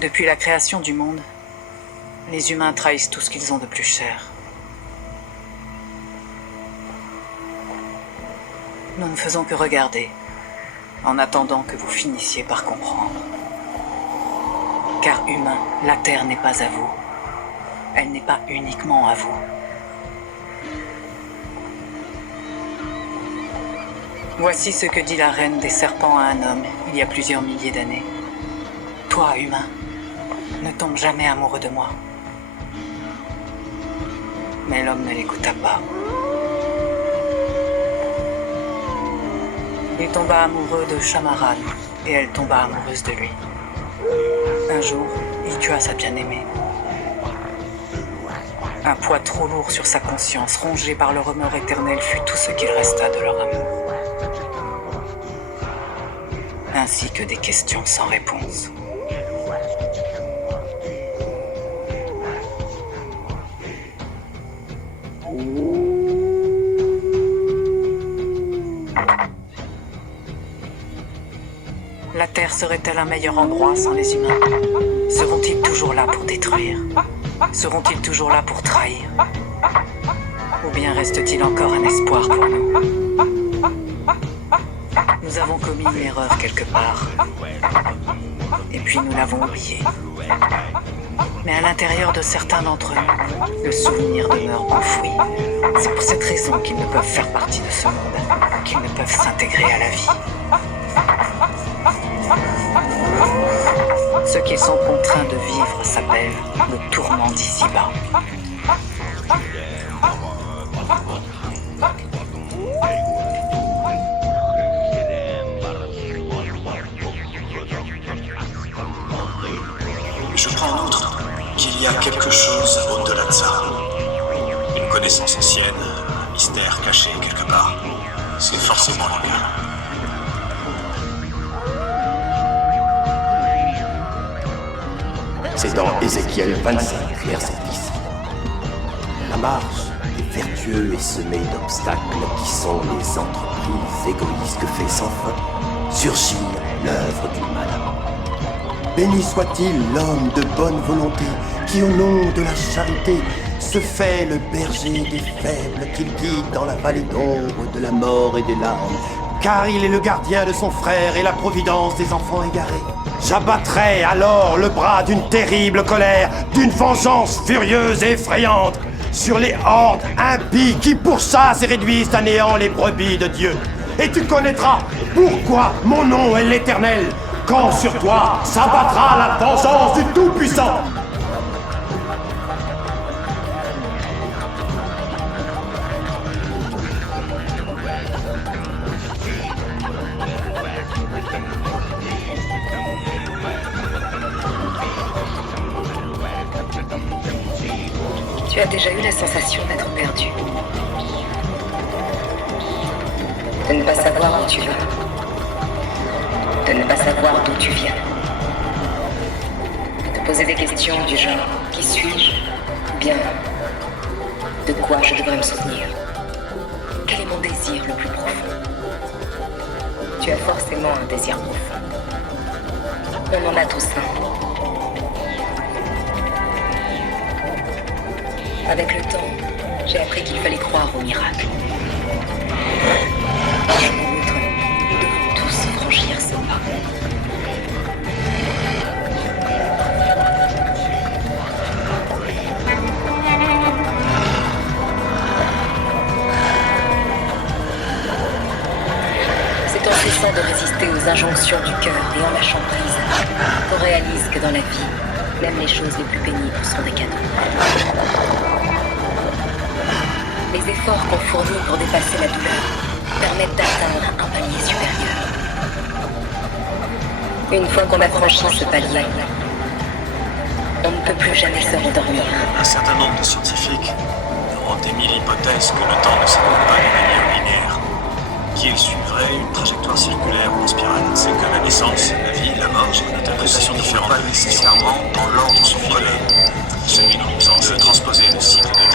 Depuis la création du monde, les humains trahissent tout ce qu'ils ont de plus cher. Nous ne faisons que regarder, en attendant que vous finissiez par comprendre. Car humain, la Terre n'est pas à vous. Elle n'est pas uniquement à vous. Voici ce que dit la reine des serpents à un homme, il y a plusieurs milliers d'années. Toi, humain, ne tombe jamais amoureux de moi. Mais l'homme ne l'écouta pas. Il tomba amoureux de Shamaran, et elle tomba amoureuse de lui. Un jour, il tua sa bien-aimée. Un poids trop lourd sur sa conscience, rongé par le remords éternel, fut tout ce qu'il resta de leur amour. Ainsi que des questions sans réponse. La Terre serait-elle un meilleur endroit sans les humains? Seront-ils toujours là pour détruire? Seront-ils toujours là pour trahir? Ou bien reste-t-il encore un espoir pour nous? Nous avons commis une erreur quelque part. Et puis nous l'avons oubliée. Mais à l'intérieur de certains d'entre nous, le souvenir demeure enfoui. C'est pour cette raison qu'ils ne peuvent faire partie de ce monde, qu'ils ne peuvent s'intégrer à la vie. Ce qu'ils sont contraints de vivre s'appelle le tourment d'ici-bas. Je crois en outre qu'il y a quelque chose au-delà de ça. Une connaissance ancienne, un mystère caché quelque part. C'est forcément le mien. C'est dans Ézéchiel 25, verset 10. La marche des vertueux est semée d'obstacles qui sont les entreprises égoïstes que fait sans fin surgir l'œuvre du mal. Béni soit-il l'homme de bonne volonté qui, au nom de la charité, se fait le berger des faibles, qu'il guide dans la vallée d'ombre de la mort et des larmes, car il est le gardien de son frère et la providence des enfants égarés. J'abattrai alors le bras d'une terrible colère, d'une vengeance furieuse et effrayante, sur les hordes impies qui pourchassent et réduisent à néant les brebis de Dieu. Et tu connaîtras pourquoi mon nom est l'Éternel, quand sur toi s'abattra la vengeance du Tout-Puissant. Tu as déjà eu la sensation d'être perdu. De ne pas savoir où tu vas. De ne pas savoir d'où tu viens. De te poser des questions du genre « Qui suis-je » ou bien « De quoi je devrais me souvenir ?» Quel est mon désir le plus profond? Tu as forcément un désir profond. On en a tous un. Avec le temps, j'ai appris qu'il fallait croire au miracle. Nous devons tous franchir ce pas. C'est en cessant de résister aux injonctions du cœur et en lâchant prise qu'on réalise que dans la vie, même les choses les plus pénibles sont des cadeaux. Les efforts qu'on fournit pour dépasser la douleur permettent d'atteindre un palier supérieur. Une fois qu'on a franchi ce palier, on ne peut plus jamais se rendormir. Un certain nombre de scientifiques ont émis l'hypothèse que le temps ne s'écoule pas de manière linéaire, qu'il suivrait une trajectoire circulaire ou en spirale. C'est que la naissance, la vie, la mort, notre appréciation différente, pas nécessairement dans l'ordre sont collés. Celui dont nous avons transposé le cycle de